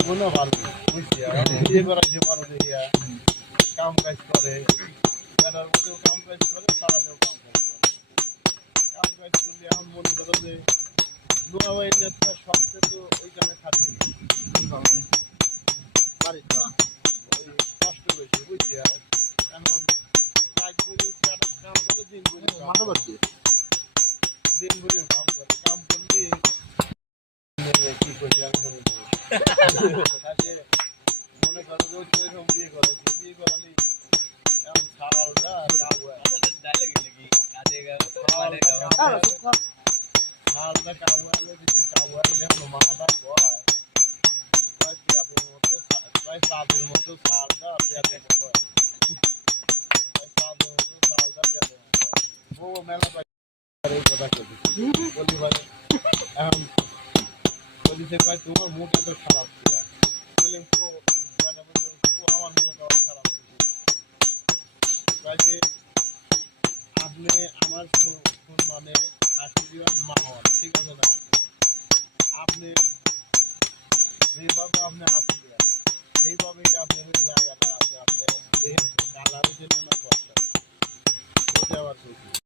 জীবনও ভালো বুঝছি বিয়ে করার যে বড় দেখিয়া কাম কাজ করে বেটার মধ্যেও কাম কাজ করে তাহলেও কাম কাজ করে কাম কাজ করলে এখন মনে করো যে নোয়া বাইনের সবচেয়ে তো ওই কামে খাচ্ছি বাড়ির কাম ওই কষ্ট বেশি বুঝছি এখন কাজ করে কাম করে দিন করে দিন করে কাম করে কাম করলে কি করছি আমি তাকে মনে করো যে সেরকম বিয়ে করেছি বিয়ে করালি এখন ছাড়ালটা ছাড়ালটা কাউয়ালে দিচ্ছে কাউয়ালে এখন মাথা কয় প্রায় পেঁয়াজের মতো প্রায় চাঁদের মতো ছাড়টা পেঁয়াজের মতো প্রায় চাঁদের মতো ছাড়টা পেঁয়াজের মতো বউ মেলা পাই এই কথা বলি বলি বলে এখন বলিছে কয় তোমার মুখ এত খারাপ ছিল বললাম তো আমার মুখ আবার খারাপ ছিল যে আপনি আমার মানে আশীর্বাদ মা হন ঠিক আছে না আপনি যেভাবে আপনি আশীর্বাদ সেইভাবে আপনার জায়গাটা আছে আপনি কালারের জন্য না কষ্ট আবার